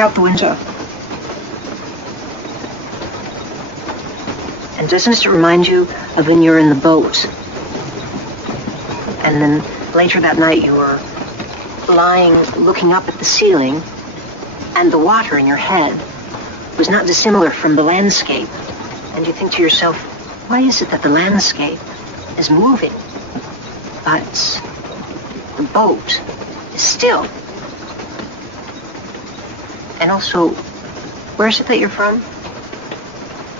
out the window. And doesn't it remind you of when you were in the boat? And then later that night you were lying, looking up at the ceiling, and the water in your head was not dissimilar from the landscape. And you think to yourself, why is it that the landscape is moving, but the boat is still? And also, where is it that you're from?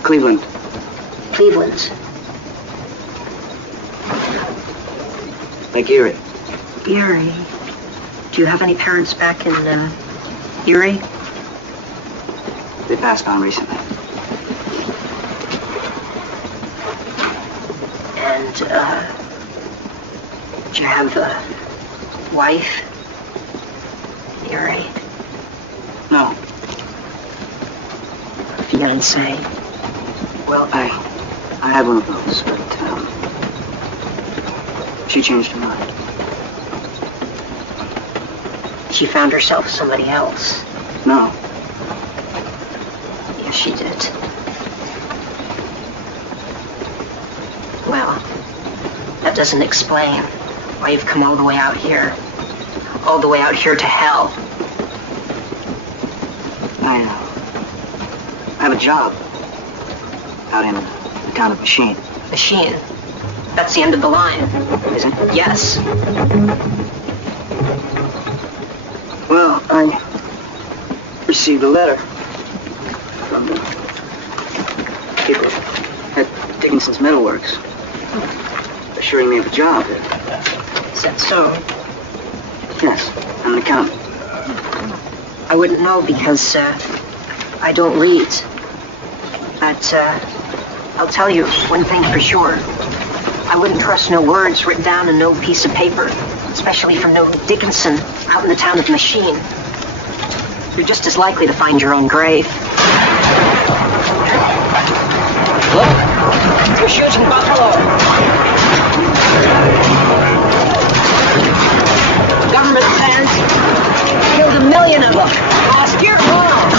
Cleveland. Cleveland. Lake Erie. Erie. Do you have any parents back in Erie? They passed on recently. And, do you have a wife? Erie? No. Fiancé? Well, I had one of those, but, she changed her mind. She found herself somebody else. No. Yes, she did. Well, that doesn't explain why you've come all the way out here. All the way out here to hell. I have a job out in the town of Machine. Machine? That's the end of the line. Is it? Yes. Well, I received a letter from the people at Dickinson's Metalworks assuring me of a job. Is that so? Yes, I'm an accountant. I wouldn't know because I don't read. But I'll tell you one thing for sure. I wouldn't trust no words written down on no piece of paper, especially from no Dickinson out in the town of Machine. You're just as likely to find your own grave. Look, we're shooting buffalo. Government plans killed 1 million of them last year alone.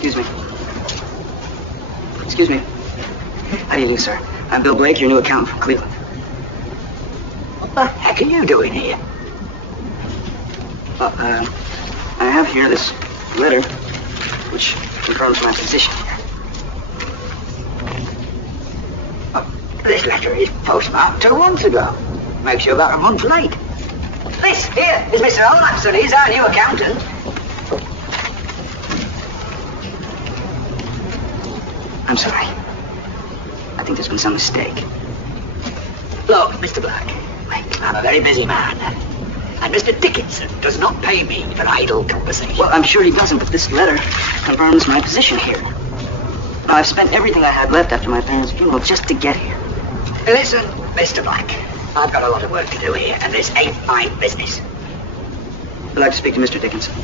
Excuse me. Excuse me. How do you do, sir? I'm Bill Blake, your new accountant from Cleveland. What the heck are you doing here? Well, I have here this letter, which confirms my position here. This letter is postmarked 2 months ago. Makes you about a month late. This here is Mr. Olafson. He's our new accountant. I'm sorry. I think there's been some mistake. Look, Mr. Black, I'm a very busy man. And Mr. Dickinson does not pay me for idle conversation. Well, I'm sure he doesn't, but this letter confirms my position here. Now, I've spent everything I had left after my parents' funeral just to get here. Listen, Mr. Black, I've got a lot of work to do here, and this ain't my business. I'd like to speak to Mr. Dickinson.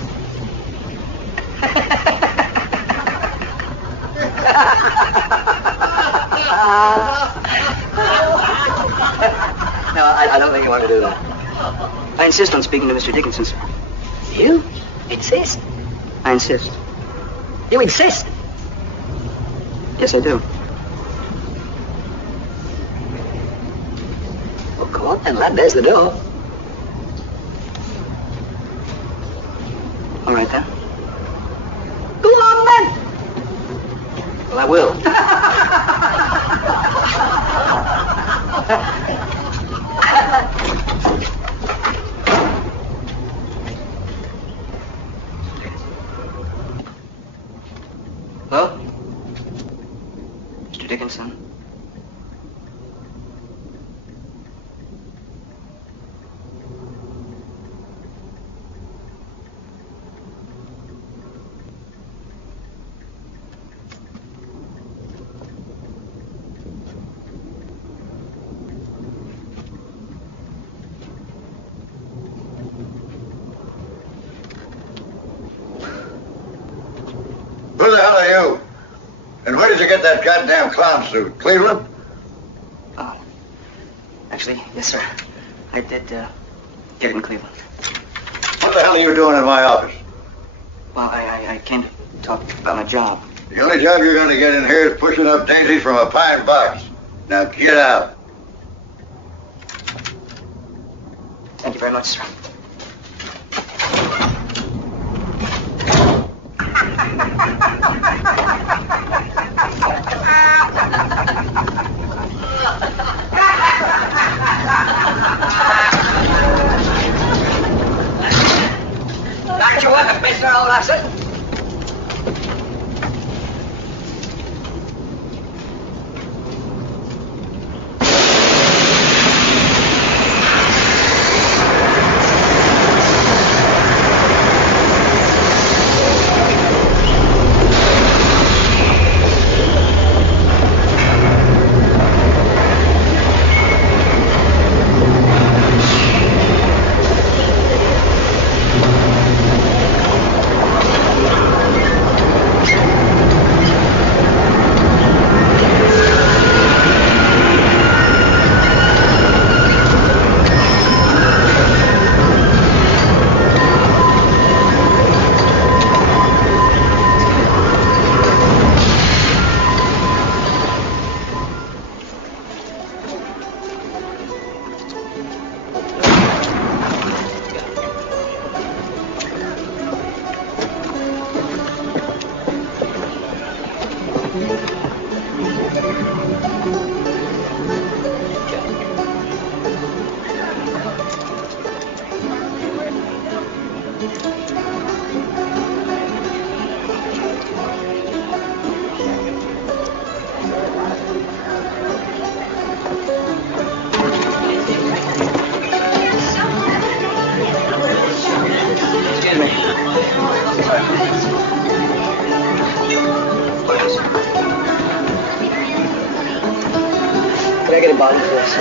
No, I don't think you want to do that. I insist on speaking to Mr. Dickinson, sir. You insist? I insist. You insist? Yes, I do. Well, go on then, lad. There's the door. All right, then. Go on then. Well, I will. Hello? Mr. Dickinson? Who the hell are you? And where did you get that goddamn clown suit? Cleveland? Oh. Actually, yes, sir. I did, get it in Cleveland. What the hell are you doing in my office? Well, I came to talk about my job. The only job you're going to get in here is pushing up daisies from a pine box. Now get out. Thank you very much, sir. Back to work, Mr. Olafson. Excuse me. Can I get a bottle for this?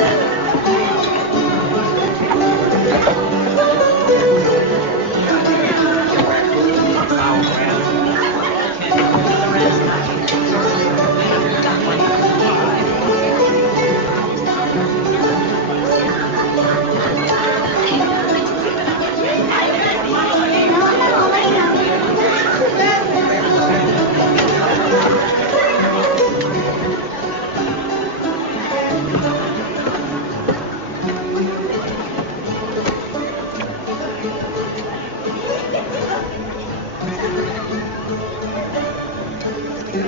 We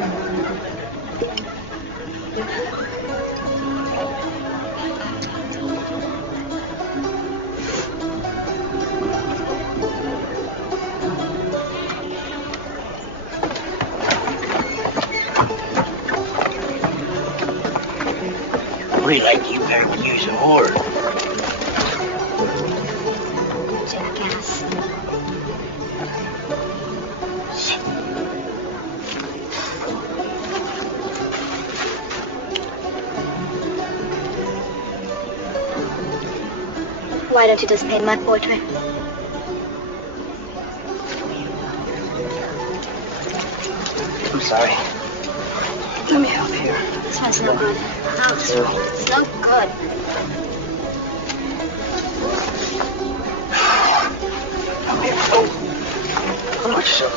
like you better could use some more. Jackass. Why don't you just paint my portrait? I'm sorry. Let me help here. This one's no good. No, it's no good. Help here. Oh. Watch yourself.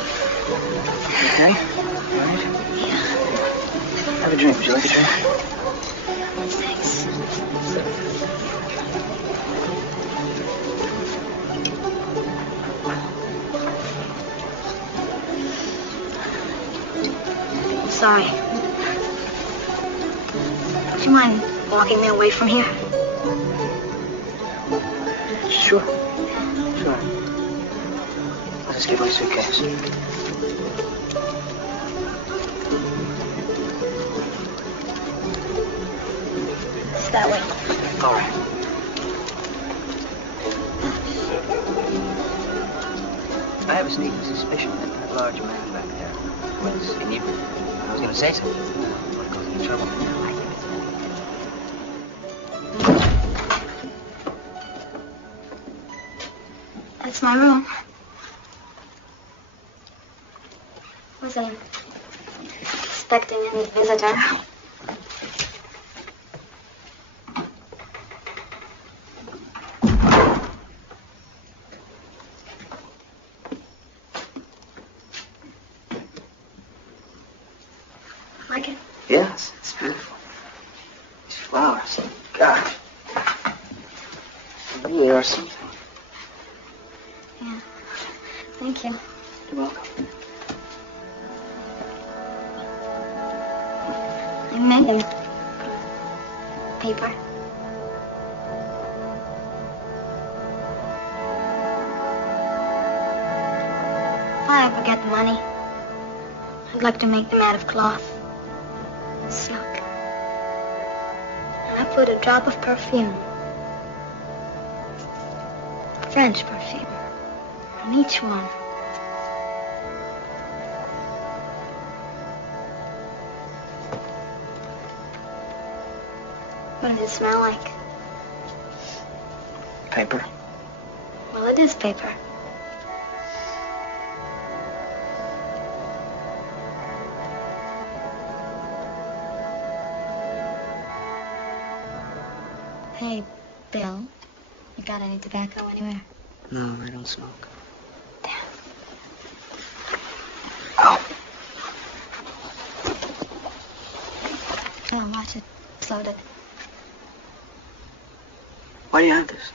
Okay? All right. Yeah. Have a drink. Would you like a drink? Thanks. Sorry. Do you mind walking me away from here? Sure. Sure. I'll just get my suitcase. It's that way. All right. I have a sneaking suspicion that that large man back there was in evil. I was going to say something. I don't want to cause any trouble. That's my room. Wasn't expecting any visitor. Like it? Yes, it's beautiful. These flowers, gosh. They really are something. Yeah. Thank you. You're welcome. I made paper. If I ever get money, I'd like to make them out of cloth, silk. And I put a drop of perfume, French perfume, on each one. What does it smell like? Paper? Well, it is paper. Hey, Bill, you got any tobacco anywhere? No, I don't smoke. Damn. Ow. Oh, watch it. It's loaded. Why do you have this?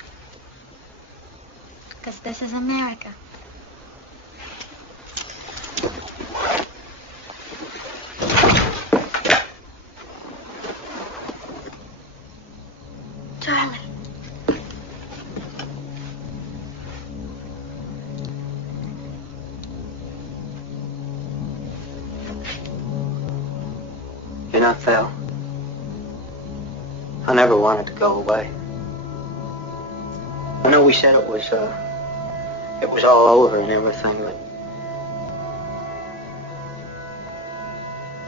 Because this is America. Charlie. You're not Phil. I never wanted to go away. I know we said it was all over and everything, but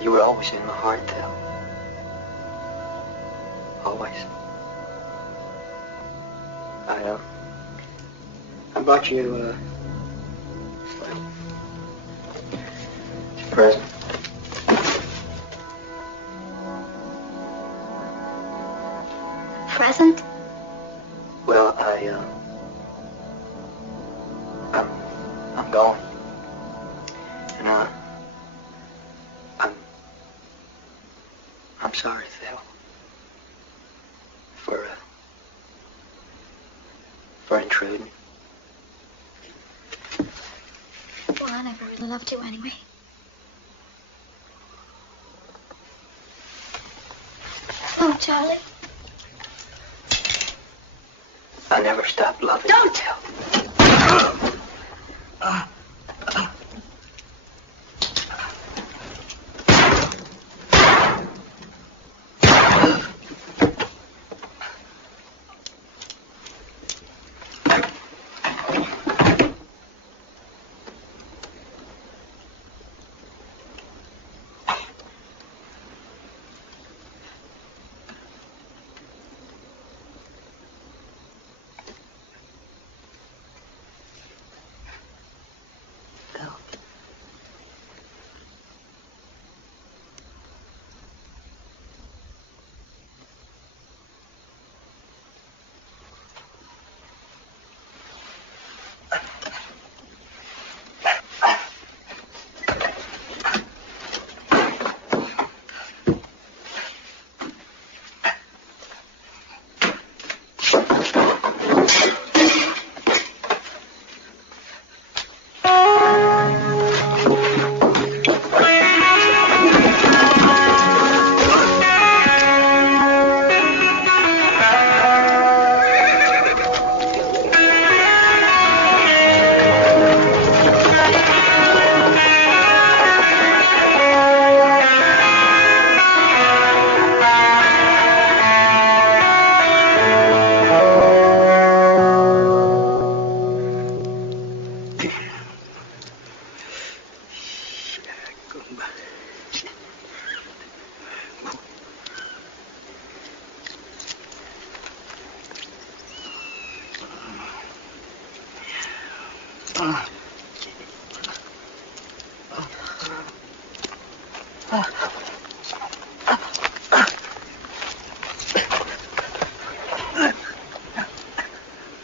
you were always in my heart, Phil. Always. I bought you, it's a present. Present? Well, I'm going. And, I'm sorry, Phil. For intruding. Well, I never really loved you anyway. Oh, Charlie. I never stopped loving Don't tell.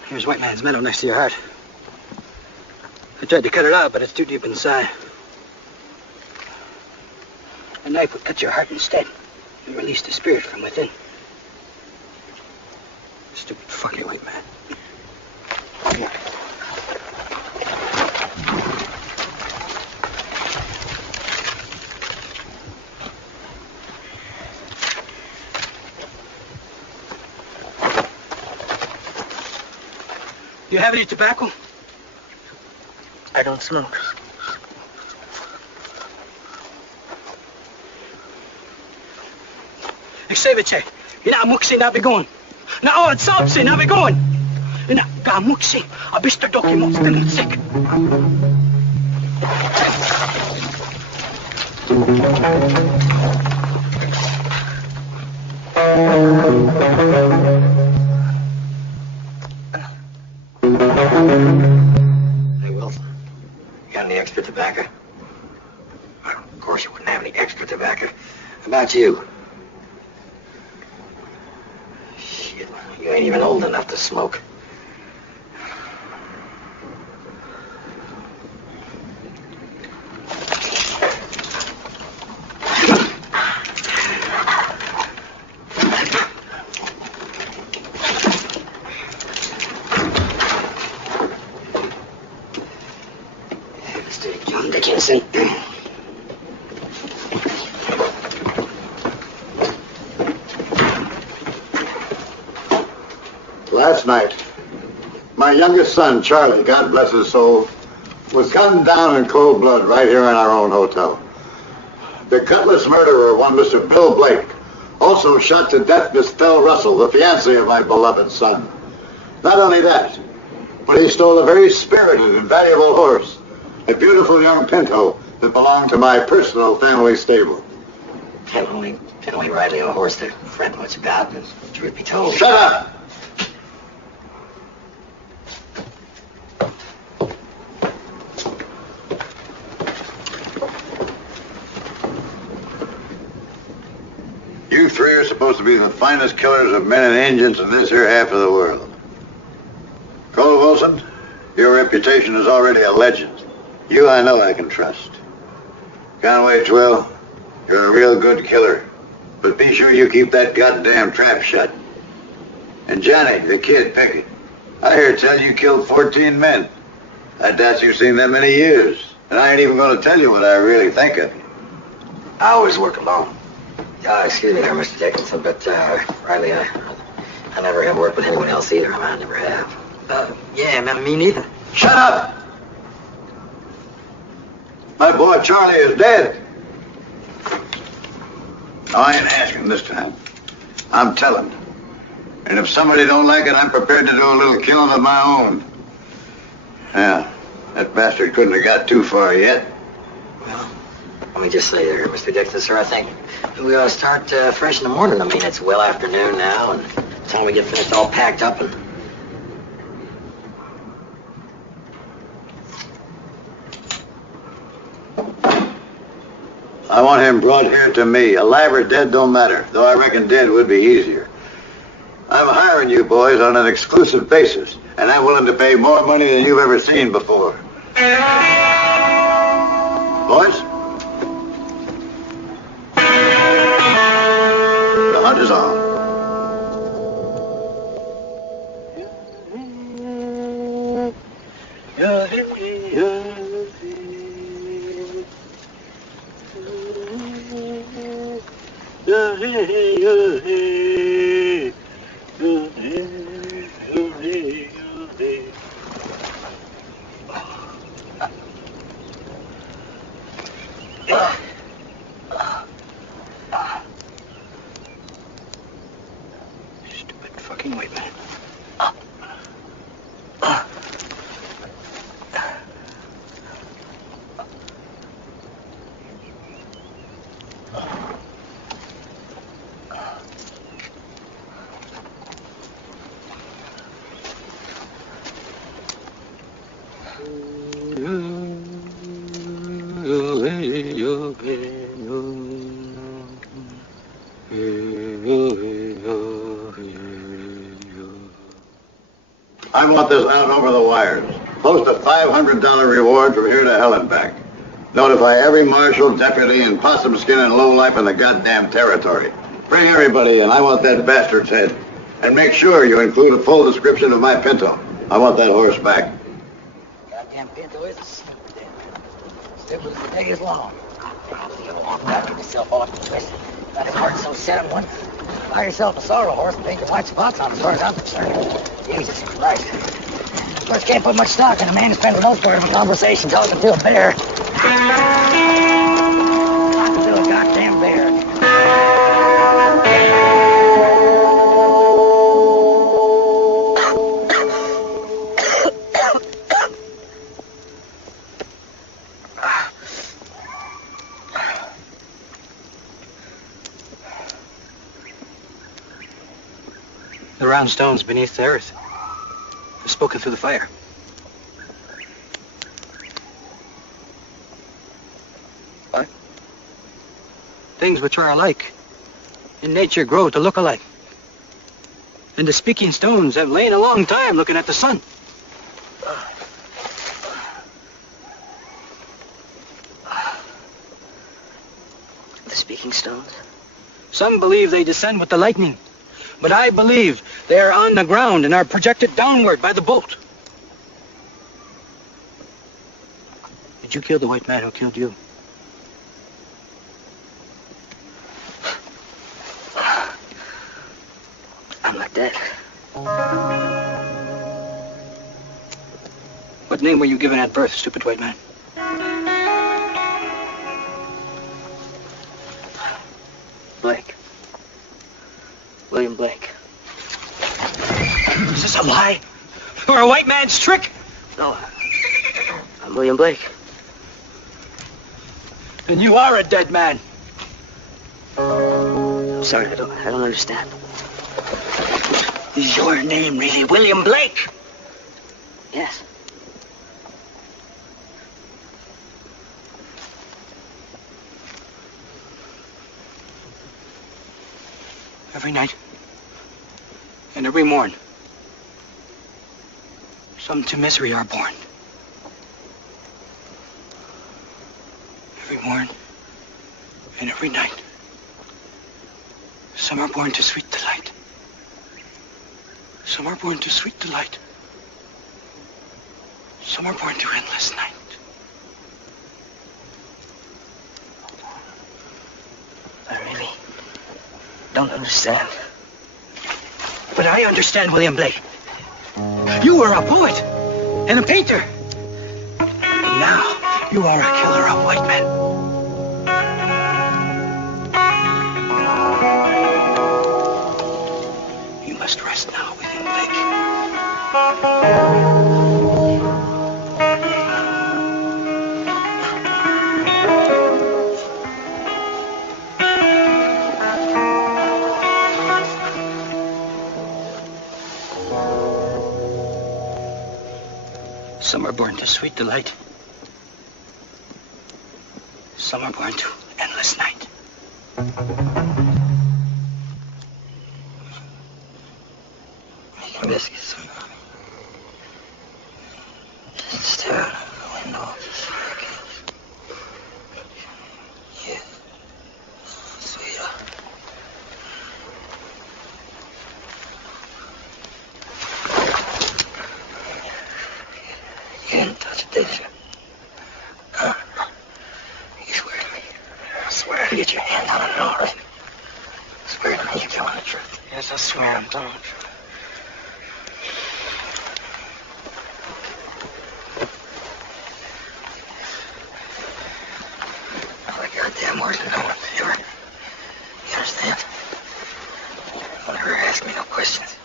Here's White Man's Meadow next to your heart. I tried to cut it out, but it's too deep inside. A knife would cut your heart instead and release the spirit from within. Stupid fucking White Man. Come on. You have any tobacco? I don't smoke. Iksevice, ina muksi na bigon. Na od sapsi na bigon. Ina ga muksi, abisto doki monster sick. Hey, Wilson, you got any extra tobacco? Well, of course you wouldn't have any extra tobacco. How about you? Shit, you ain't even old enough to smoke. Mr. John Dickinson. Last night, my youngest son, Charlie, God bless his soul, was gunned down in cold blood right here in our own hotel. The gutless murderer, one Mr. Bill Blake, also shot to death Miss Stell Russell, the fiancée of my beloved son. Not only that, but he stole a very spirited and valuable horse, a beautiful young pinto that belonged to my personal family stable. Can't only riding on a horse to fret much about, and truth be told. Shut up! You three are supposed to be the finest killers of men and engines in this here half of the world. Cole Wilson, your reputation is already a legend. You I know I can trust. Conway Twill, you're a real good killer. But be sure you keep that goddamn trap shut. And Johnny, the kid Pickett, I hear tell you killed 14 men. I doubt you've seen them many years. And I ain't even going to tell you what I really think of you. I always work alone. Excuse me there, Mr. Dickinson, but, Riley, I never have worked with anyone else either. I never have. Yeah, me neither. Shut up! My boy Charlie is dead. No, I ain't asking this time. I'm telling. And if somebody don't like it, I'm prepared to do a little killing of my own. Yeah, that bastard couldn't have got too far yet. Well, let me just say there, Mr. Dixon, sir, I think we ought to start fresh in the morning. I mean, it's well afternoon now, and time we get finished all packed up and... I want him brought here to me. Alive or dead don't matter, though I reckon dead would be easier. I'm hiring you boys on an exclusive basis, and I'm willing to pay more money than you've ever seen before. Boys? The hunt is on. Stupid fucking white man. I want this out over the wires. Post a $500 reward from here to hell and back. Notify every marshal, deputy, and possum skin and lowlife in the goddamn territory. Bring everybody in. I want that bastard's head. And make sure you include a full description of my Pinto. I want that horse back. Goddamn Pinto is a stupid damn. Stupid as the day is long. You walk back with yourself off the twist. Got his heart so set on one. Buy yourself a sorrel horse and paint the white spots on as far as I'm concerned. Jesus Christ. Of course, can't put much stock in a man who spends the most part of a conversation talking to a bear. Talking to a goddamn bear. The round stones beneath the earth have spoken through the fire. What? Things which are alike in nature grow to look alike. And the speaking stones have lain a long time looking at the sun. The speaking stones? Some believe they descend with the lightning. But I believe they are on the ground and are projected downward by the bolt. Did you kill the white man who killed you? I'm not dead. What name were you given at birth, stupid white man? Blake. William Blake. Is this a lie? Or a white man's trick? No, I'm William Blake. Then you are a dead man. I'm sorry, I don't understand. Is your name really William Blake? Yes. Every night and every morn, some to misery are born. Every morn and every night, some are born to sweet delight. Some are born to sweet delight. Some are born to endless night. I really don't understand. But I understand, William Blake. You were a poet and a painter. And now you are a killer of white men. You must rest now, William Blake. Some are born to sweet delight. Some are born to endless night. Making biscuits. Stare out of the window. Yeah. Sweetheart. You didn't touch it, did you? Huh? You swear to me. I swear to get your hand on it, all right? Swear to me you're telling the truth. Yes, I swear I'm telling the truth. All the goddamn words are no one favor. You understand? Don't ever ask me no questions.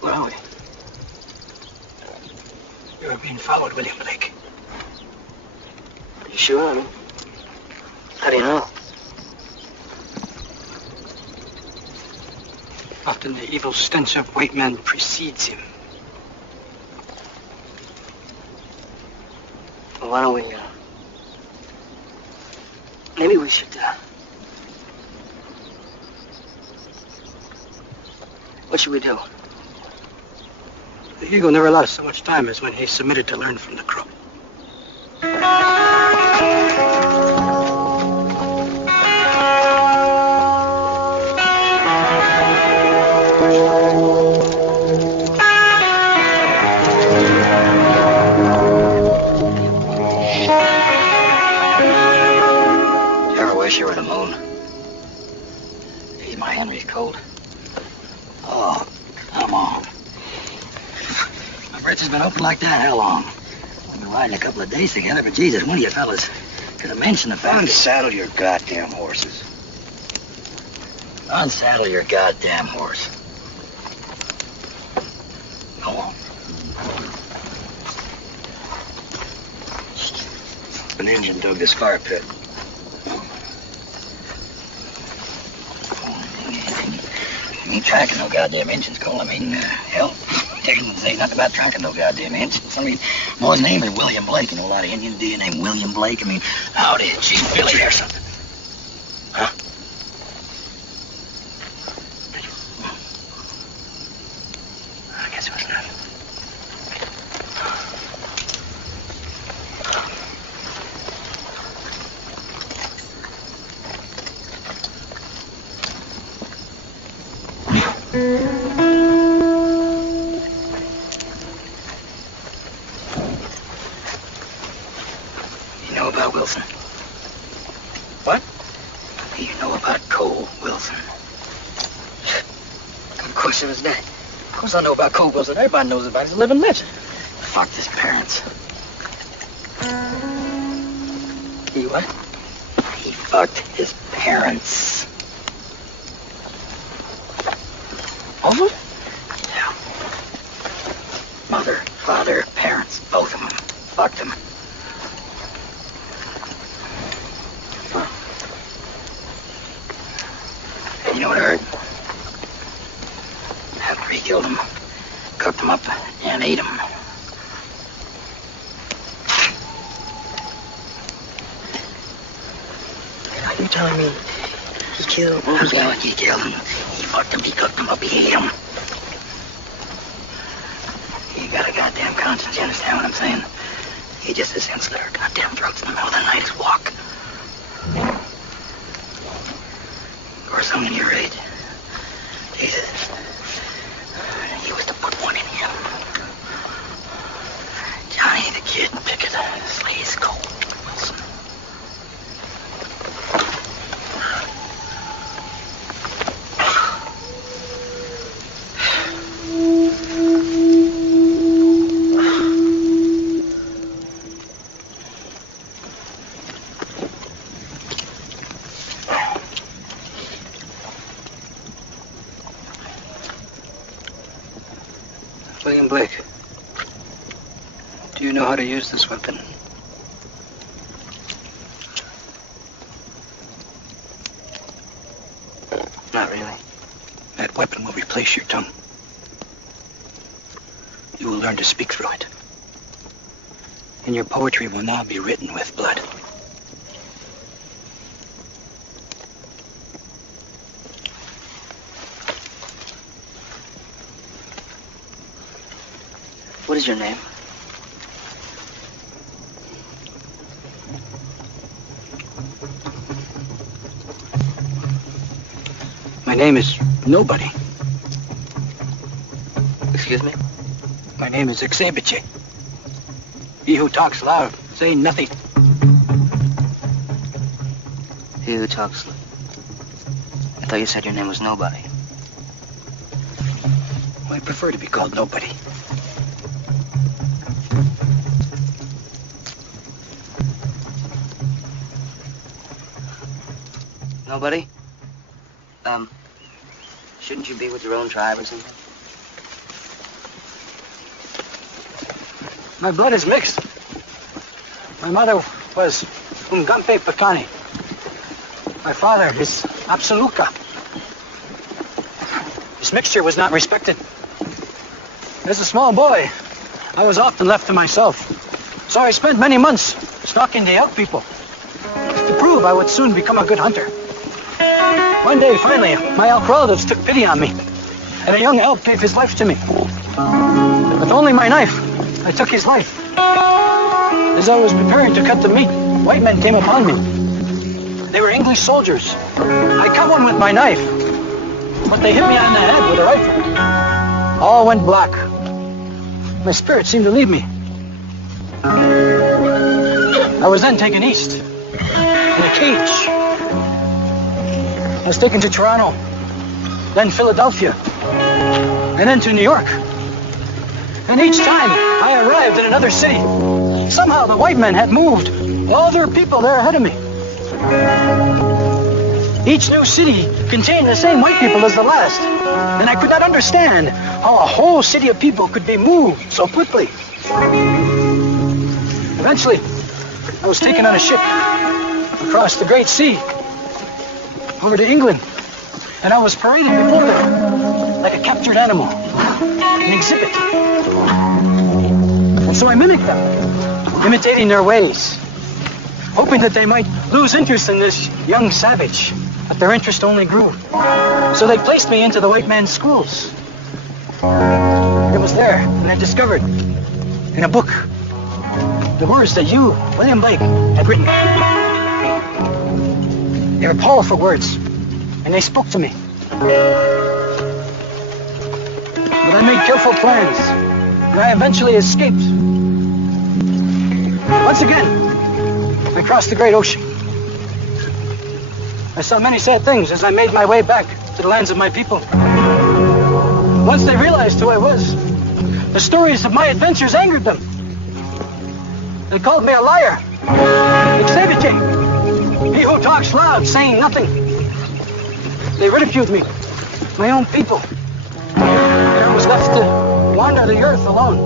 Where are we? You're being followed, William Blake. You sure? I mean, how do you know? Often the evil stench of white men precedes him. Well, why don't we, maybe we should, what should we do? The Eagle never lost so much time as when he submitted to learn from the Crow. Ever wish you were the moon? He's my Henry's cold. Oh, come on. My bridge has been open like that how long? We've been riding a couple of days together, but Jesus, one of you fellas could have mentioned the fact. Unsaddle your goddamn horses. Unsaddle your goddamn horse. Go on. an engine dug this fire pit. You ain't tracking no goddamn engines, Cole. I mean, hell, technically say nothing about tracking no goddamn engines. I mean, boy's name is William Blake. You know a lot of Indians do named William Blake. I mean, howdy, Chief Billy or something. Huh? I guess it was nothing. You know about Wilson? What? You know about Cole Wilson? What kind of question is that? Of course I know about Cole Wilson. Everybody knows about it. He's a living legend. Fucked his parents. He what? He fucked his parents. All of them? Yeah. Mother, father, parents, both of them. Fucked them. You know what I heard? After he killed them, cooked them up and ate them. Are you telling me he killed them? Yeah, he killed them. He fucked them, he cooked them up, he ate them. You got a goddamn conscience, you understand what I'm saying? He just as soon slit our goddamn throats in the middle of the night as walk. Or someone your age. Jesus. He was to put one in him. Johnny the Kid Pickett slays Cole Wilson. William Blake, do you know how to use this weapon? Not really. That weapon will replace your tongue. You will learn to speak through it. And your poetry will now be written with blood. What is your name? My name is Nobody. Excuse me? My name is Xabiche. He who talks loud, saying nothing. He who talks loud. I thought you said your name was Nobody. Well, I prefer to be called Nobody. Nobody? Shouldn't you be with your own tribe or something? My blood is mixed. My mother was Umgampe Pekani. My father is Absoluka. This mixture was not respected. As a small boy, I was often left to myself. So I spent many months stalking the elk people to prove I would soon become a good hunter. One day, finally, my elk relatives took pity on me, and a young elk gave his life to me. With only my knife, I took his life. As I was preparing to cut the meat, white men came upon me. They were English soldiers. I cut one with my knife, but they hit me on the head with a rifle. All went black. My spirit seemed to leave me. I was then taken east, in a cage. I was taken to Toronto, then Philadelphia, and then to New York. And each time I arrived in another city, somehow the white men had moved all their people there ahead of me. Each new city contained the same white people as the last, and I could not understand how a whole city of people could be moved so quickly. Eventually, I was taken on a ship across the Great Sea over to England, and I was paraded before them like a captured animal, an exhibit. And so I mimicked them, imitating their ways, hoping that they might lose interest in this young savage, but their interest only grew. So they placed me into the white man's schools. It was there, and I discovered, in a book, the words that you, William Blake, had written. They were powerful words, and they spoke to me. But I made careful plans, and I eventually escaped. Once again, I crossed the great ocean. I saw many sad things as I made my way back to the lands of my people. Once they realized who I was, the stories of my adventures angered them. They called me a liar, exavitate, he who talks loud, saying nothing. They ridiculed me, my own people. And I was left to wander the earth alone.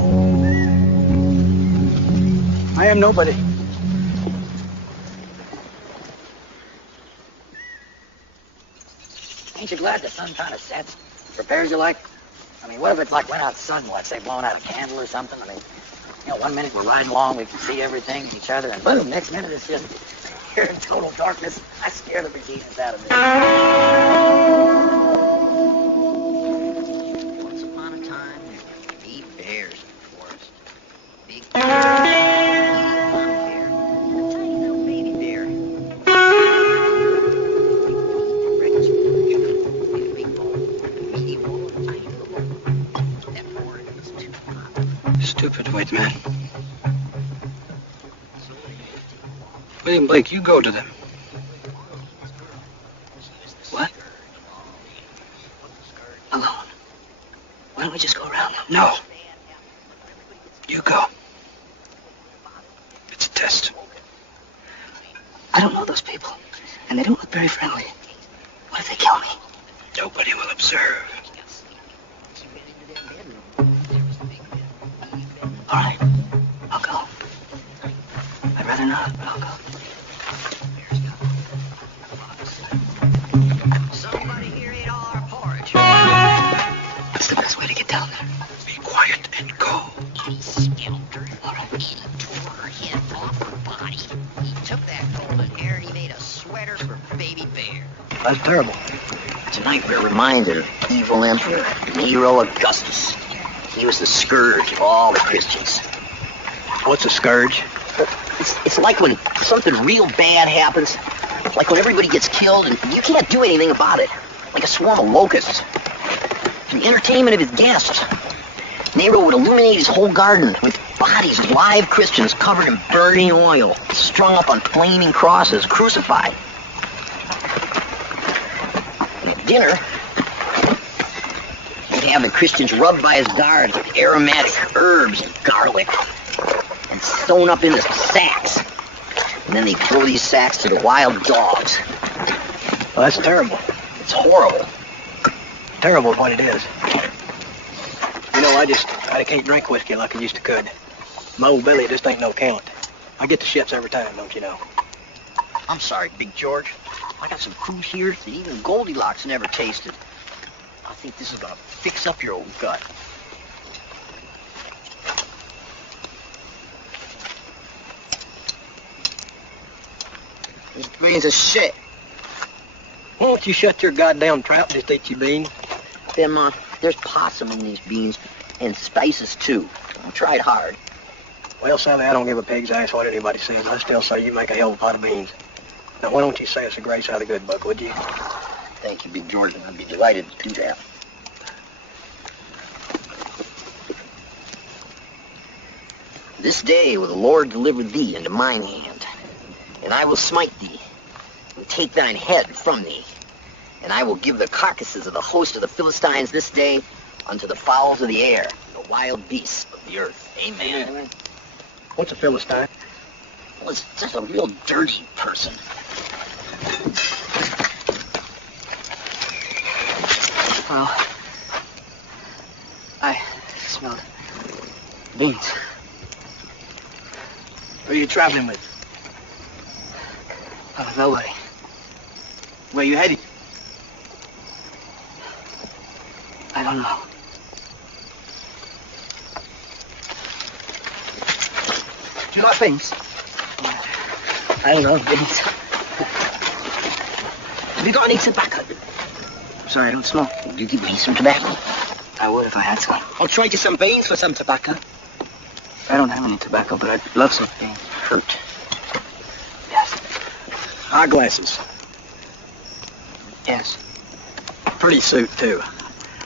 I am nobody. Ain't you glad the sun kind of sets? Prepares you like? I mean, what if it's like went out sudden, let's say blowing out a candle or something? I mean, you know, one minute we're riding along, we can see everything, each other, and boom, next minute it's just here in total darkness. I scare the bejesus out of me. Once upon a time, there were 8 bears in the forest. Big bear, bear, a tiny little baby bear. Stupid white man. William Blake, you go to them. What? Alone. Why don't we just go around them? No. You go. It's a test. I don't know those people, and they don't look very friendly. What if they kill me? Nobody will observe. All right, I'll go. I'd rather not, but I'll go. Somebody here ate all our porridge. That's the best way to get down there. Be quiet and go. He skelter. All right. He tore her head off her body. He took that golden hair and he made a sweater for Baby Bear. That's terrible. Tonight we're reminded of evil Emperor Nero Augustus. He was the scourge of all the Christians. What's a scourge? It's like when something real bad happens, like when everybody gets killed and you can't do anything about it, like a swarm of locusts. For the entertainment of his guests, Nero would illuminate his whole garden with bodies of live Christians covered in burning oil, strung up on flaming crosses, crucified. And at dinner, he'd have the Christians rubbed by his guards with aromatic herbs and garlic and sewn up into sacks. And then they'd throw these sacks to the wild dogs. Well, that's terrible. It's horrible. Terrible is what it is. You know, I can't drink whiskey like I used to could. My old belly just ain't no count. I get the shits every time, don't you know? I'm sorry, Big George. I got some cruise here that even Goldilocks never tasted. I think this is gonna fix up your old gut. This brain's a shit. Why don't you shut your goddamn trap and just eat your beans? There's possum in these beans, and spices too. I tried hard. Well, Sally, I don't give a pig's ass what anybody says. I still say you make a hell of a pot of beans. Now, why don't you say us a grace out of good book, would you? Thank you, Big George, and I'd be delighted to do that. This day will the Lord deliver thee into mine hand, and I will smite thee, and take thine head from thee, and I will give the carcasses of the host of the Philistines this day unto the fowls of the air, and the wild beasts of the earth. Amen. What's a Philistine? Well, it's just a real dirty person. Well, I smelled beans. Who are you traveling with? Nobody. Where you headed? I don't know. Do you like things? I don't know, beans. Have you got any tobacco? Sorry, I don't smoke. You give me some tobacco. I would if I had some. I'll trade you some beans for some tobacco. I don't have any tobacco, but I'd love some beans. Hurt. Yes. Eyeglasses. Yes. Pretty suit, too.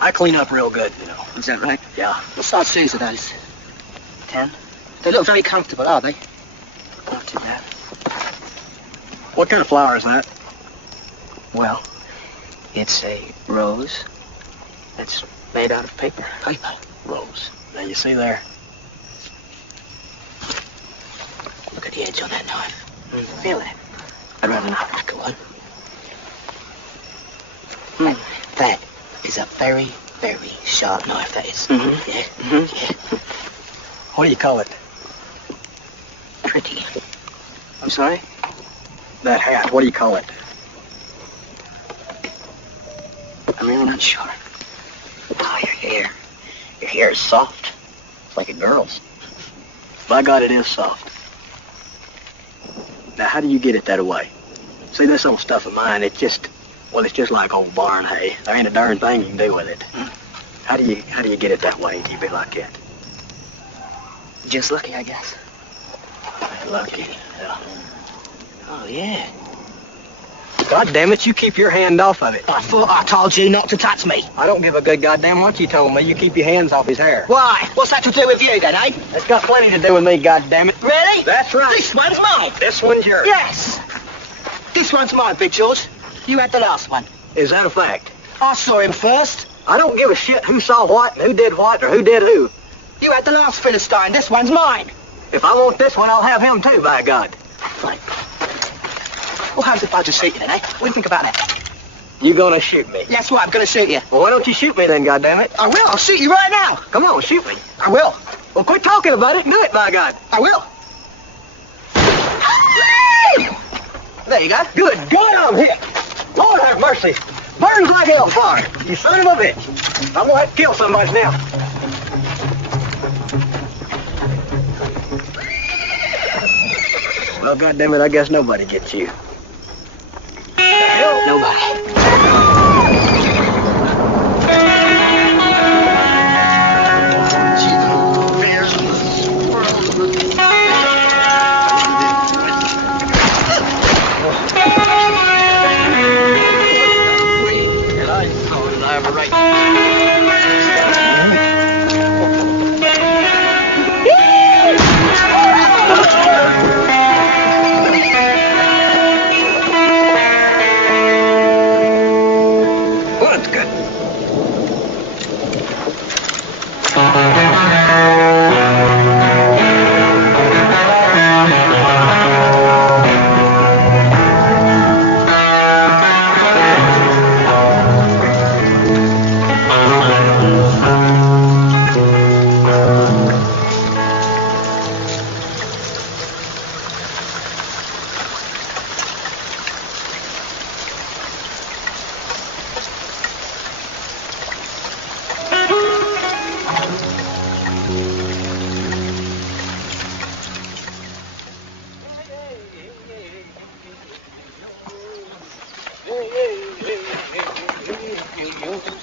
I clean up real good, you know. Is that right? Yeah. What size shoes are those? 10? They look very comfortable, are they? Not too bad. What kind of flower is that? Well, it's a rose that's made out of paper. Paper. Rose. Now, you see there? Look at the edge on that knife. Feel it. I'd rather not crack a one. That is a very, very sharp knife, that is. Yeah? Yeah. What do you call it? Pretty. I'm sorry? That hat. What do you call it? I'm really not sure. Oh, your hair. Your hair is soft. It's like a girl's. By God, it is soft. Now, how do you get it that way? See, this old stuff of mine, it's just like old barn hay. There ain't a darn thing you can do with it. How do you get it that way and keep it like that? Just lucky, I guess. Lucky. Yeah. Oh, yeah. God damn it, you keep your hand off of it. I thought I told you not to touch me. I don't give a good goddamn what you told me. You keep your hands off his hair. Why? What's that to do with you, then, eh? It's got plenty to do with me, goddamn it. Really? That's right. This one's mine. This one's yours. Yes. This one's mine, Big George. You had the last one. Is that a fact? I saw him first. I don't give a shit who saw what and who did what or who did who. You had the last Philistine. This one's mine. If I want this one, I'll have him too, by God. Fine. Well, how's if I just shoot you then, eh? What do you think about that? You gonna shoot me? That's right, I'm gonna shoot you. Well, why don't you shoot me then, goddammit? I will. I'll shoot you right now. Come on, shoot me. I will. Well, quit talking about it. Do it, by God. I will. There you go. Good God, I'm hit. Lord have mercy. Burns like hellfire. You son of a bitch. I'm gonna have to kill somebody now. Well, goddammit, I guess nobody gets you. Nobody. I have a right. Well, that's good.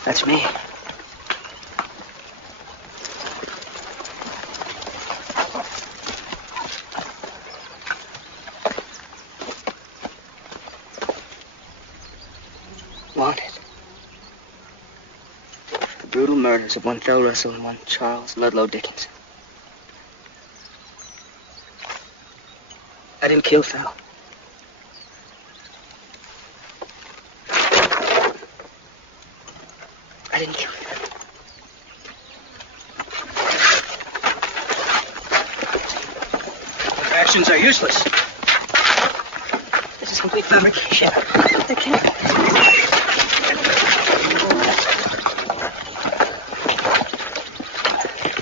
That's me. Wanted. The brutal murders of one Phil Russell and one Charles Ludlow Dickinson. I didn't kill Phil. I didn't kill him. Your actions are useless. This is complete fabrication. They can't.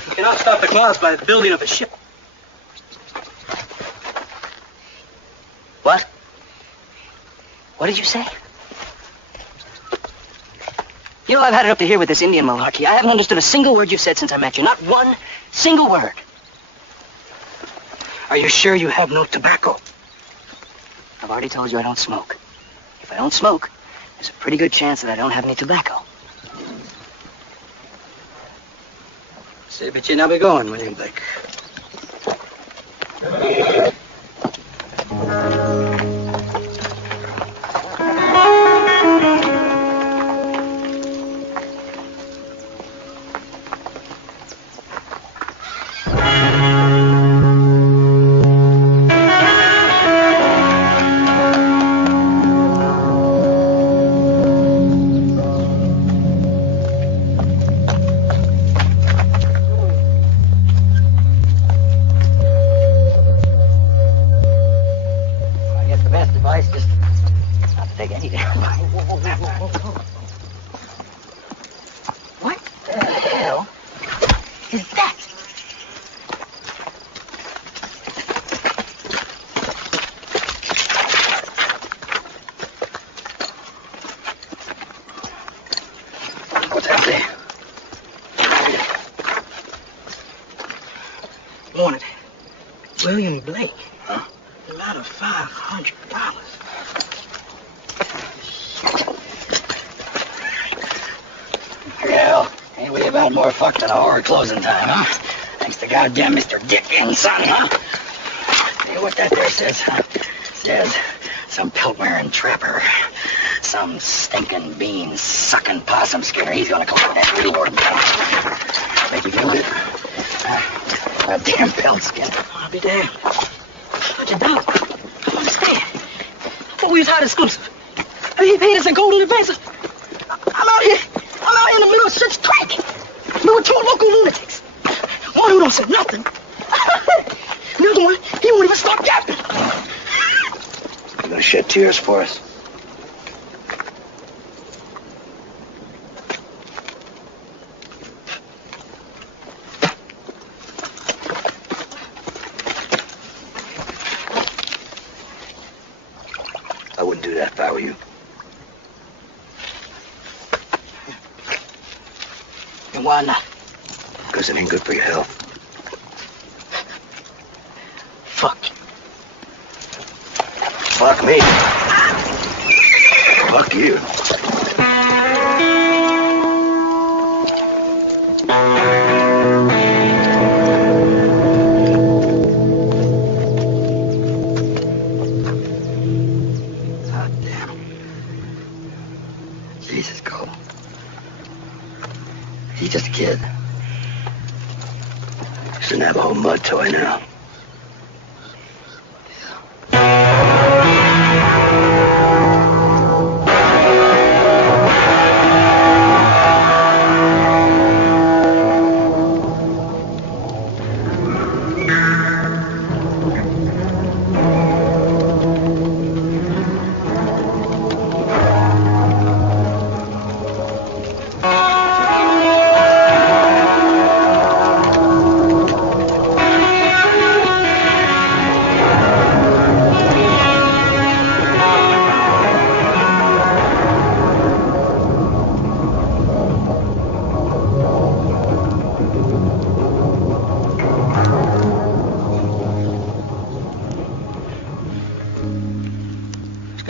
You cannot stop the clouds by the building of a ship. What? What did you say? You know, I've had it up to here with this Indian malarkey. I haven't understood a single word you've said since I met you. Not one single word. Are you sure you have no tobacco? I've already told you I don't smoke. If I don't smoke, there's a pretty good chance that I don't have any tobacco. Say, but you now be going, William Blake. Wanted. William Blake. Huh? A lot of $500. Well, ain't we about more fucked than a horror closing time, huh? Thanks to goddamn Mr. Dick and son, huh? Hey, what that there says, huh? Says some pelt-wearing trapper, some stinking bean-sucking possum skinner. He's gonna collect that reward. Make you feel good. A damn pelt skin. I'll be damned. What you done? I don't understand. I thought we was hot exclusive. He paid us in golden advances. I'm out here in the middle of such crack. We were two local lunatics. One who don't say nothing. The other one, he won't even stop yapping. You gonna shed tears for us? I wouldn't do that if I were you. And why not? Because it ain't good for your health. Fuck you. Fuck me. Fuck you. Jesus, Cole. He's just a kid. He's an Navajo mud toy now.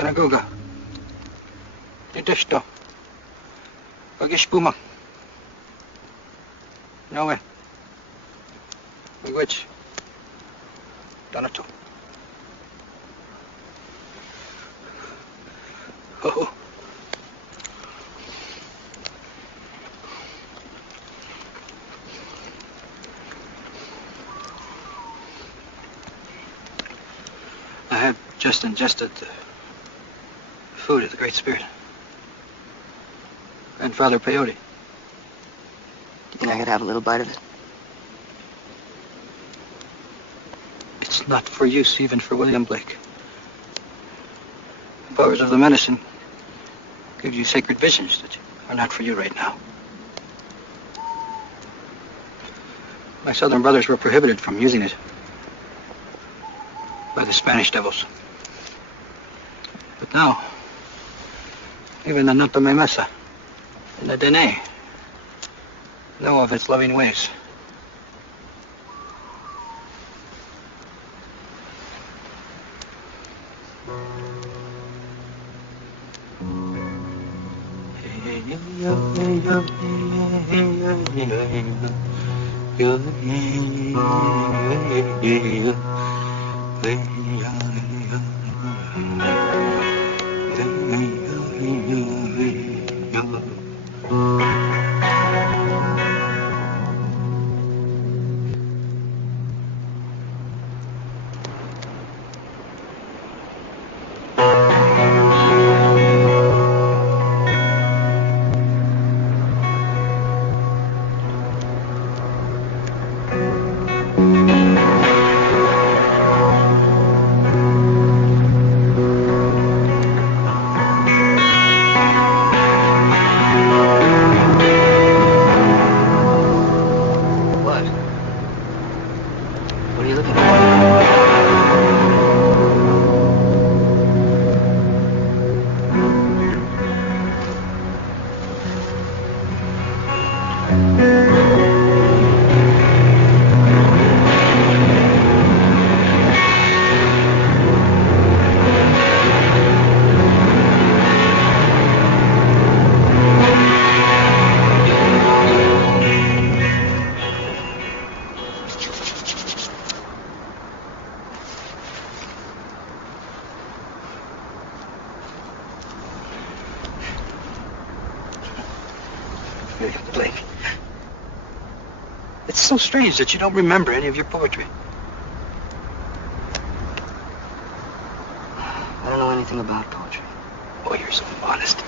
Guga. Dito's to. Pag-ispuma. No way. Which? Donato. Oh. I have just ingested the food of the Great Spirit. Grandfather Peyote. Do you think I could have a little bite of it? It's not for use even for William Blake. The powers of the medicine give you sacred visions that are not for you right now. My southern brothers were prohibited from using it by the Spanish devils. But now, Even the Nutta Mimesa and the Dene know of its loving ways. What? What are you looking for? Blake, it's so strange that you don't remember any of your poetry. I don't know anything about poetry. Oh, you're so modest.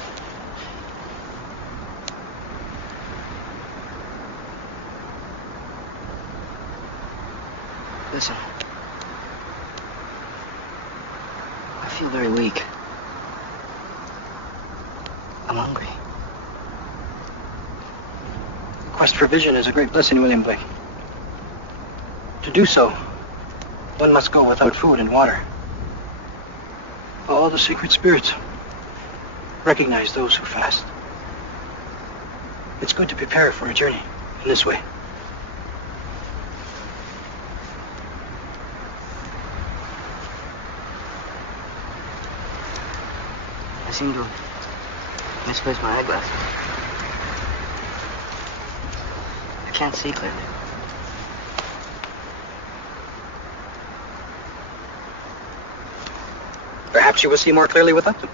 Listen. I feel very weak. I'm hungry. The quest for vision is a great blessing, William Blake. To do so, one must go without food and water. All the secret spirits recognize those who fast. It's good to prepare for a journey in this way. I seem to misplace my eyeglasses. I can't see clearly. Perhaps you will see more clearly without them.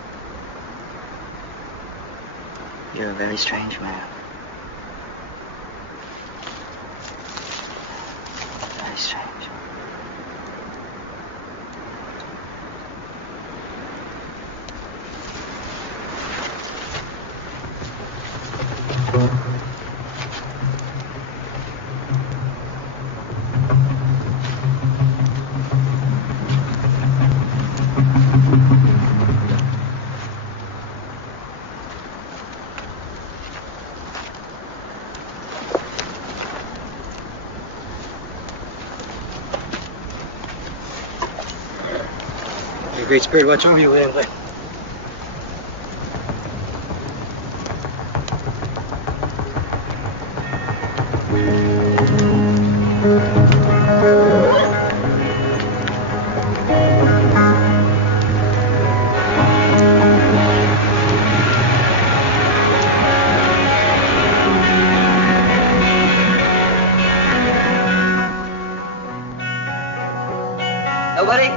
You're a very strange man. Very strange. May the Great Spirit watch over you, William Blake. Nobody?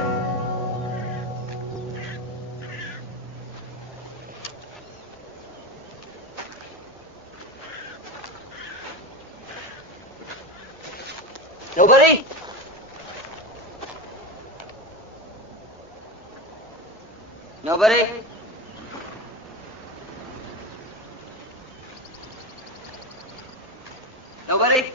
Nobody? Nobody? Nobody?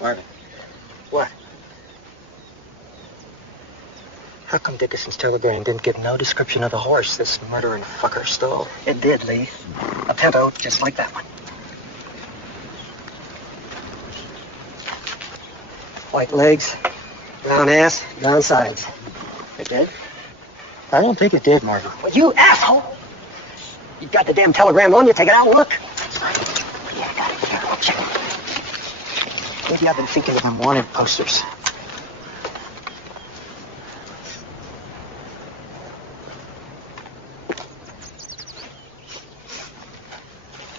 Marvin. What? How come Dickinson's telegram didn't give no description of the horse this murdering fucker stole? It did, Lee. A pinto just like that one. White legs, brown ass, brown sides. It did? I don't think it did, Marvin. Well, you asshole! You've got the damn telegram on you. Take it out and look. Yeah, I got it here. I'll check it. Maybe I've been thinking of them wanted posters.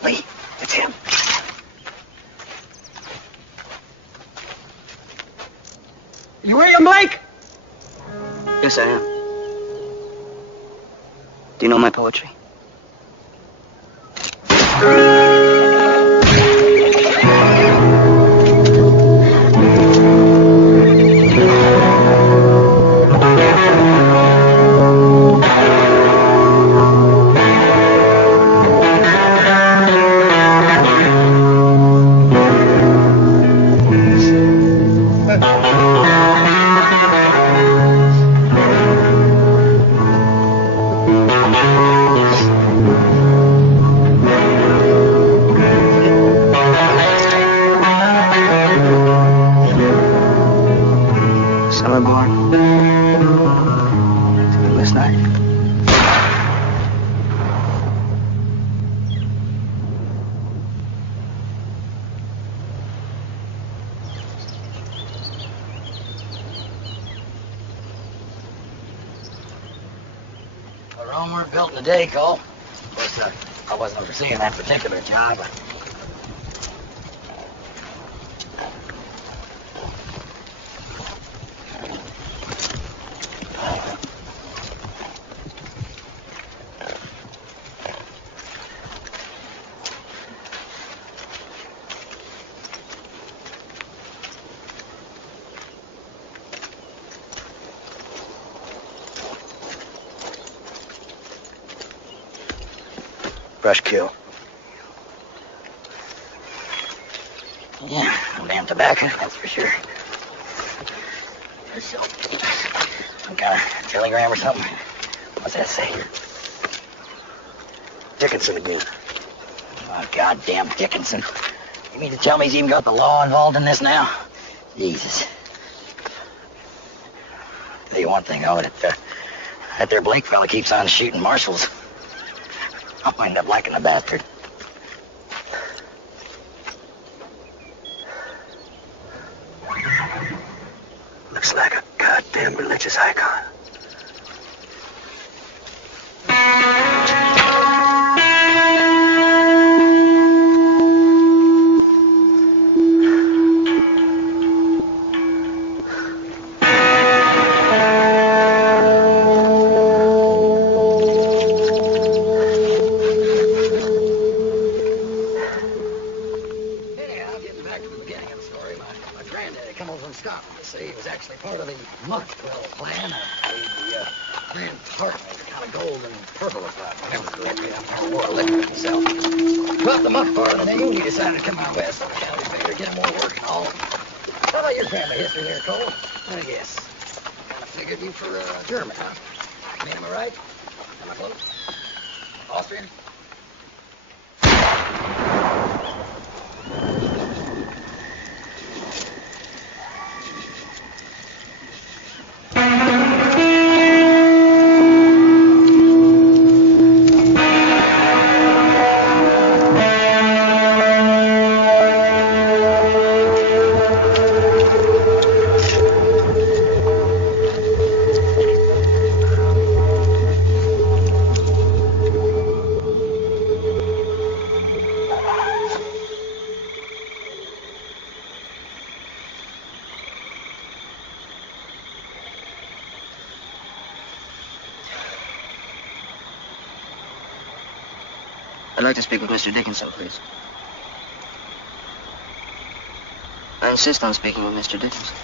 Lee, it's him. You William Blake? Yes, I am. Do you know my poetry? Summer born. Last night. Well, Rome weren't built in a day, Cole. Of course, I wasn't overseeing that particular job, but... Brush kill. Yeah, no damn tobacco, that's for sure. So, some kind of telegram or something. What's that say? Dickinson agreed. Oh, goddamn Dickinson. You mean to tell me he's even got the law involved in this now? Jesus. Tell you one thing, though, that there Blake fella keeps on shooting marshals. I'll wind up liking the bastard. Looks like a goddamn religious icon. Anyhow, getting back to the beginning of the story, my granddaddy come over from Scotland. You see, he was actually part of the Muckquill clan. I believe the Grand Tartan was kind of gold and purple, if I remember correctly. I've never wore a liquor myself. But the muck part of the name, he decided to come out west. So he figured get him more work and all. How about your family history there, Cole? Yes. Kind of figured you for German, huh? I mean, am I right? Am I close? Austrian? I'd like to speak with Mr. Dickinson, please. I insist on speaking with Mr. Dickinson.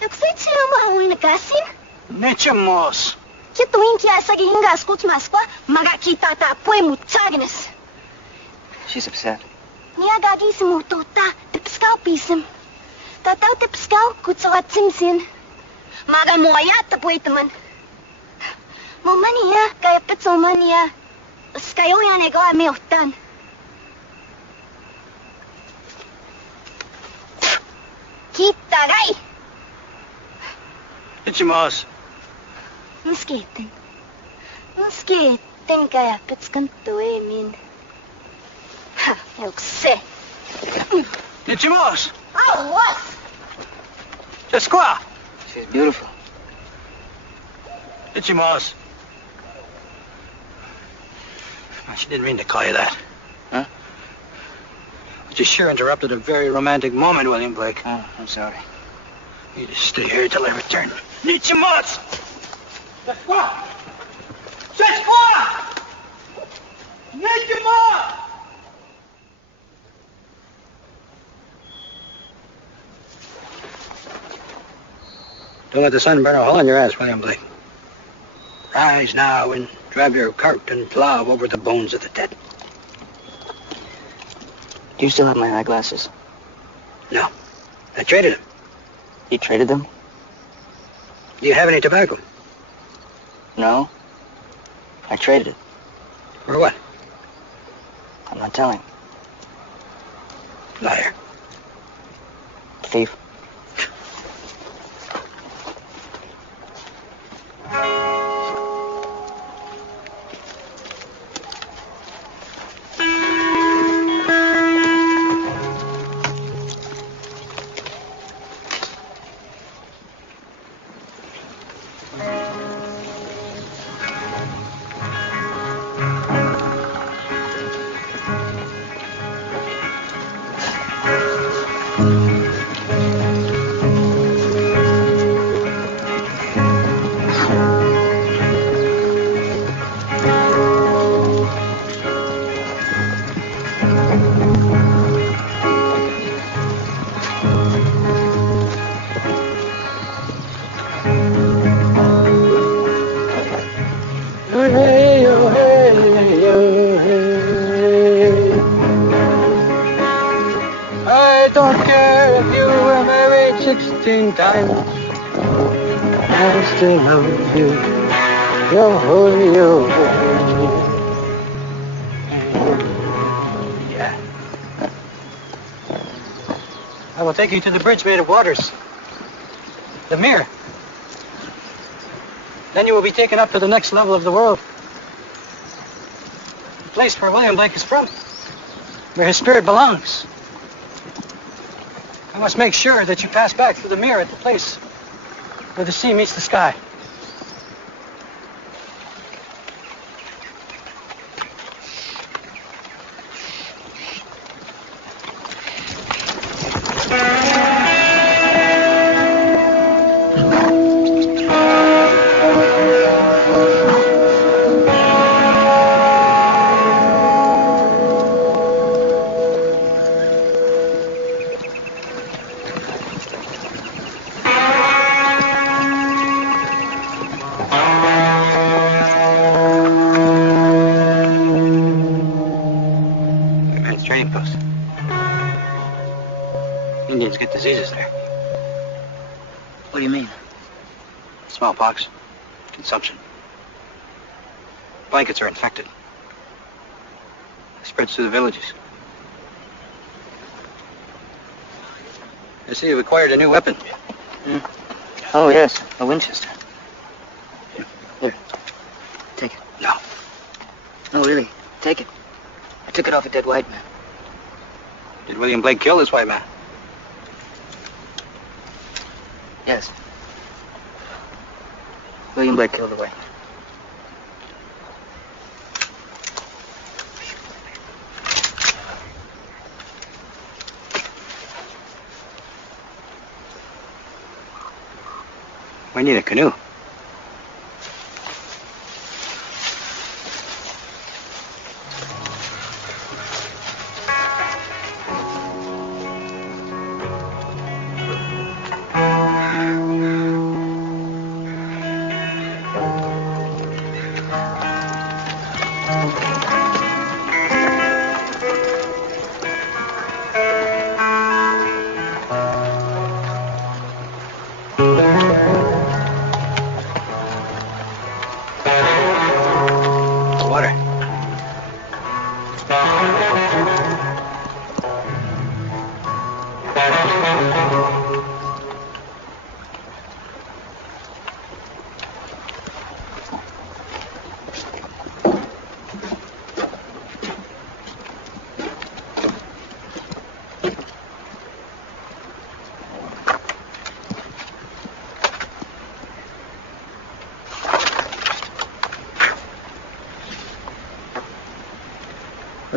Nagsuit-suit mo ang nagasin? Nature moss. Kituin kaya sa gihingas ko maspa, magakita ta apoy mo taginas. She's upset. Niya gagi si mo tota, tipskaw pisem. Tataw tipskaw kutsawat simsin. Maga mo kaya tapoy teman. Mo maniya, kaya pitso maniya. Skayo yan ego ame utan. Kita gay! Nature moss. Musketen. Musketen kaya pitskan tuwe min. Ha, yukse. Nature moss. Awas! Just quoi? She's beautiful. Nature moss. She didn't mean to call you that. Huh? But you sure interrupted a very romantic moment, William Blake. Oh, I'm sorry. You just stay here till I return. Nature moss. C'est quoi? C'est quoi? Nature moss. Don't let the sun burn a hole in your ass, William Blake. Rise now and drive your cart and plow over the bones of the dead. Do you still have my eyeglasses? No, I traded them. You traded them? Do you have any tobacco? No. I traded it. For what? I'm not telling. Liar. Thief. I don't care if you were married 16 times. I still love you. Yo. Yeah. I will take you to the bridge made of waters. The mirror. Then you will be taken up to the next level of the world. The place where William Blake is from. Where his spirit belongs. I must make sure that you pass back through the mirror at the place where the sea meets the sky. Trading post. Indians get diseases there. What do you mean? Smallpox, consumption. Blankets are infected. It spreads through the villages. I see you've acquired a new weapon. Oh, yes. A Winchester. Here. Take it. No. No, really. Take it. I took it off a dead white man. Did William Blake kill this white man? Yes. William Blake killed the white man. We need a canoe.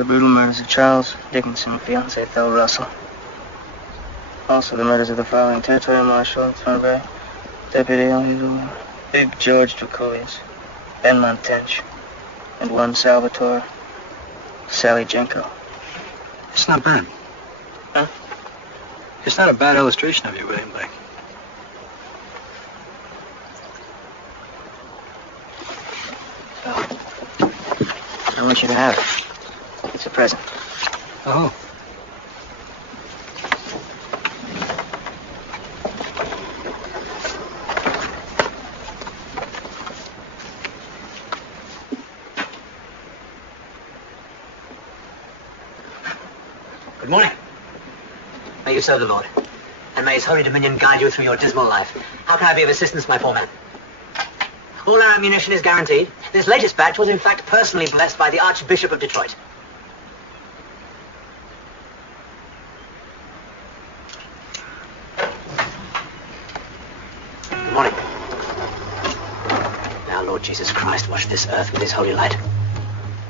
the brutal murders of Charles Dickinson, fiancé Phil Russell. Also the murders of the following Territorial Marshal Thornbury, Deputy Elliot, Big George Dracolius, Ben Montench, and one Salvatore Sally Jenko. It's not bad. Huh? It's not a bad illustration of you, William Blake. I want you to have it. It's a present. Oh. Good morning. May you serve the Lord, and may his holy dominion guide you through your dismal life. How can I be of assistance, my poor man? All our ammunition is guaranteed. This latest batch was in fact personally blessed by the Archbishop of Detroit. Good morning. Now, Lord Jesus Christ, wash this earth with his holy light,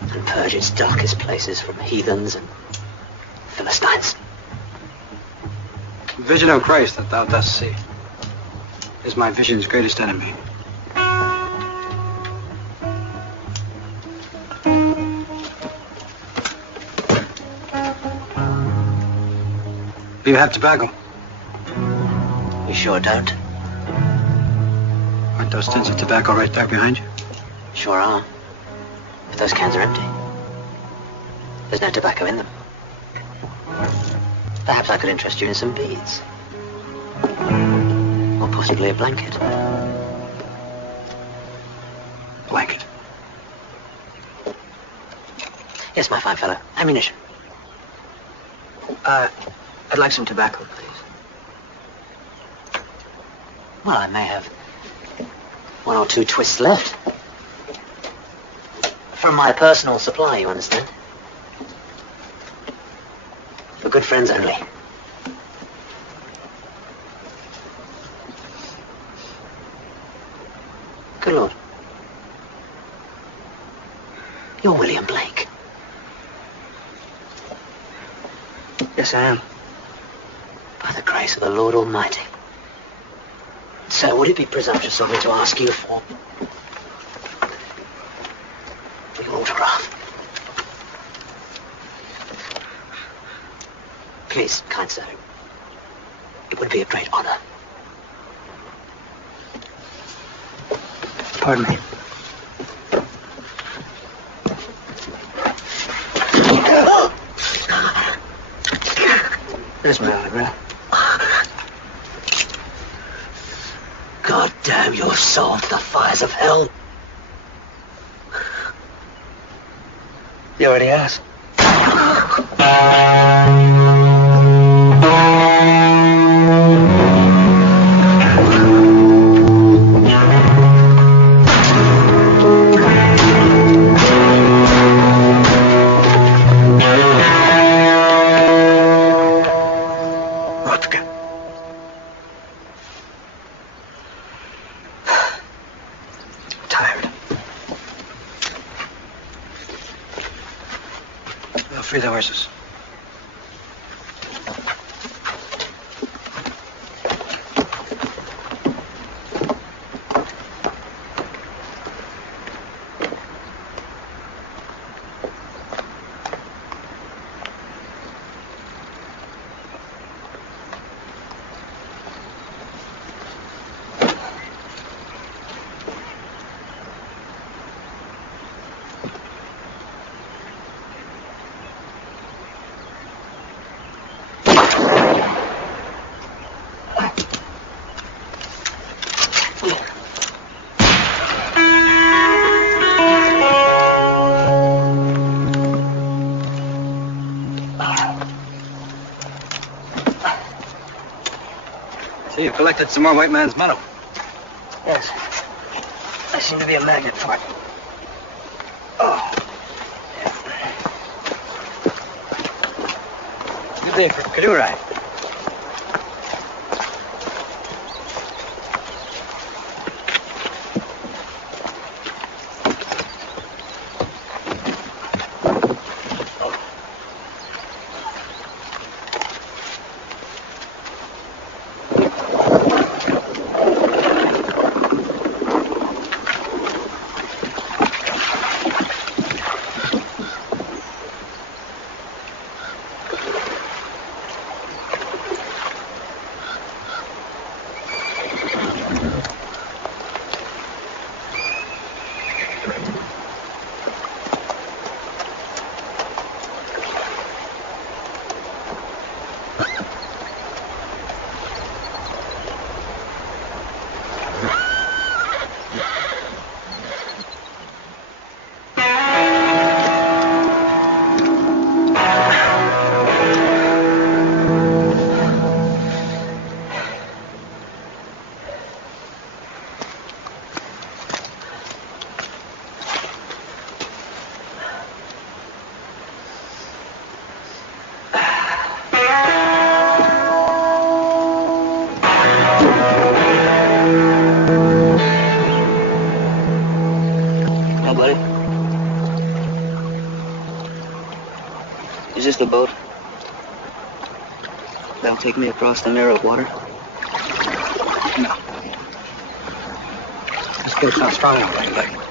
and purge its darkest places from heathens and Philistines. The vision of Christ that thou dost see is my vision's greatest enemy. Do you have tobacco? You sure don't? Aren't those tins of tobacco right there behind you? Sure are. But those cans are empty. There's no tobacco in them. Perhaps I could interest you in some beads. Or possibly a blanket. Blanket. Yes, my fine fellow. Ammunition. I'd like some tobacco, please. Well, I may have one or two twists left. From my personal supply, you understand? For good friends only. Good Lord. You're William Blake. Yes, I am. By the grace of the Lord Almighty. Sir, would it be presumptuous of me to ask you for your autograph? Please, kind sir. It would be a great honor. Pardon me. There's my autograph. God damn your soul to the fires of hell. You already asked. Free the horses. See, you collected some more white man's metal. Yes. I seem to be a magnet for it. Oh. Good day for a canoe ride. the boat. That'll take me across the mirror of water. No. This gate's not strong enough, I think.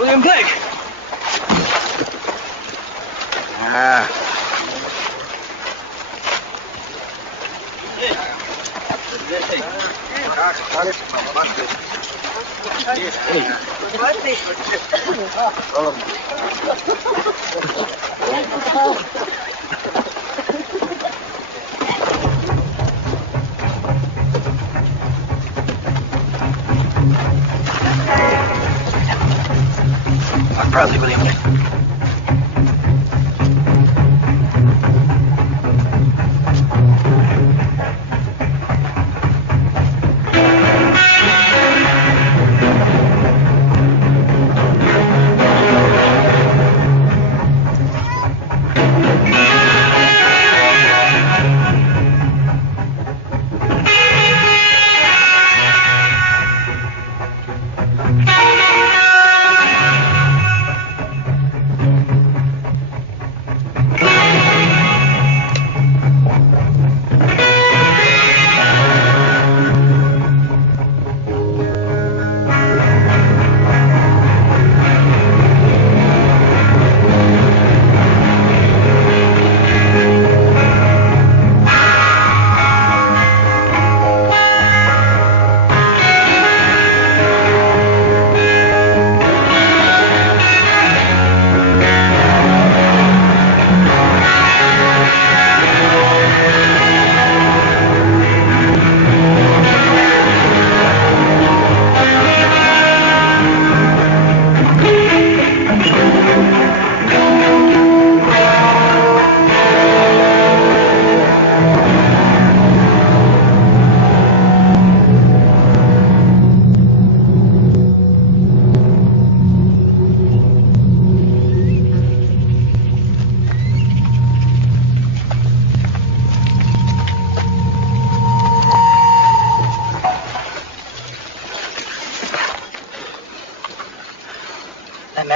William Blake. Walk proudly, William Blake.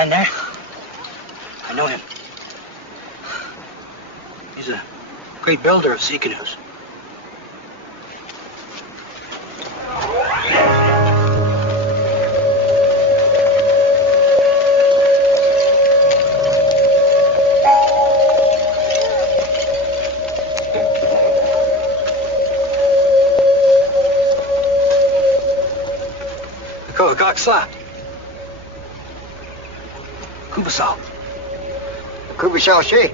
man there? I know him. He's a great builder of sea canoes. Slap. Kubasal. Kubasal She.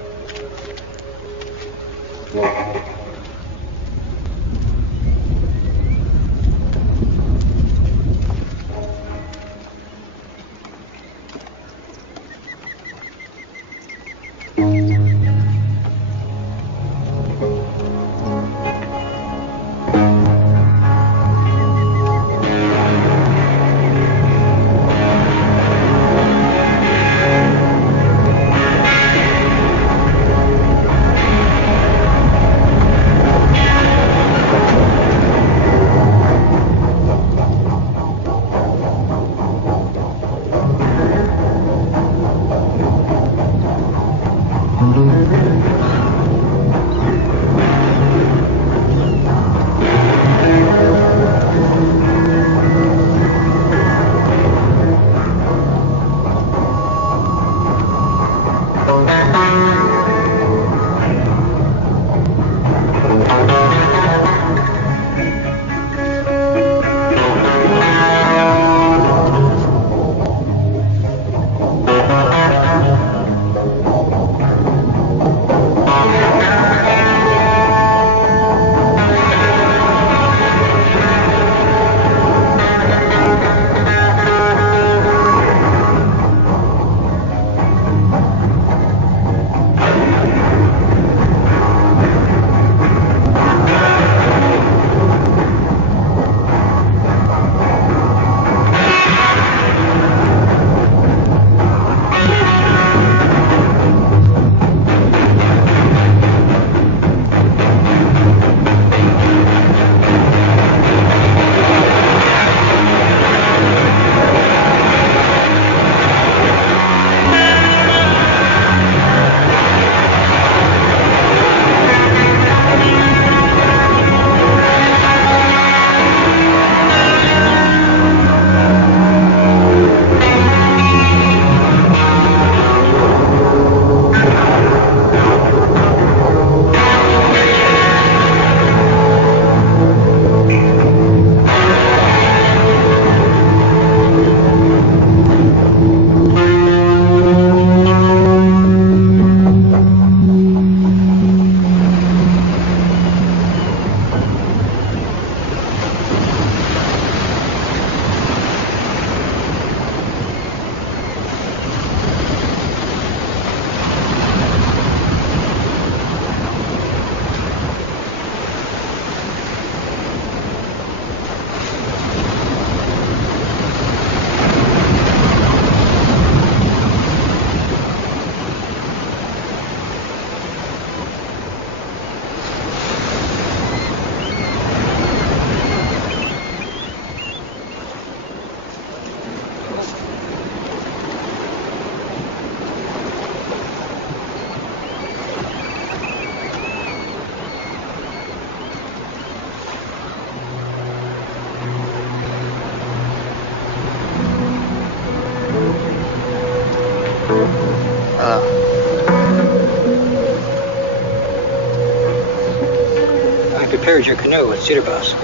I prepared your canoe with cedar boughs.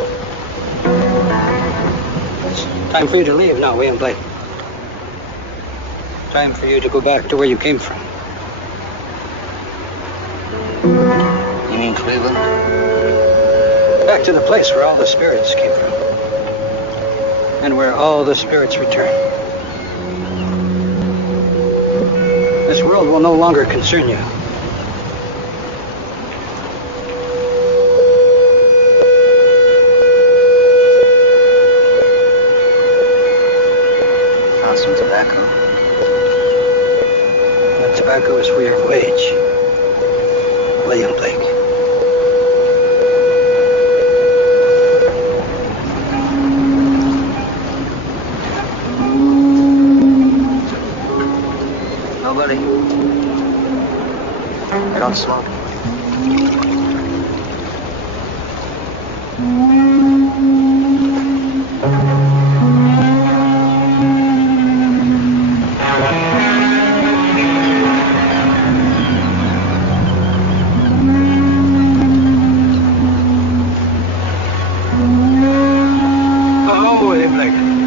It's time for you to leave now, William Blake. Time for you to go back to where you came from. You mean Cleveland? Back to the place where all the spirits came from. And where all the spirits return. This world will no longer concern you. Found some tobacco. That tobacco is for your wage, William Blake. Stop smoking. Oh, Willie Blake.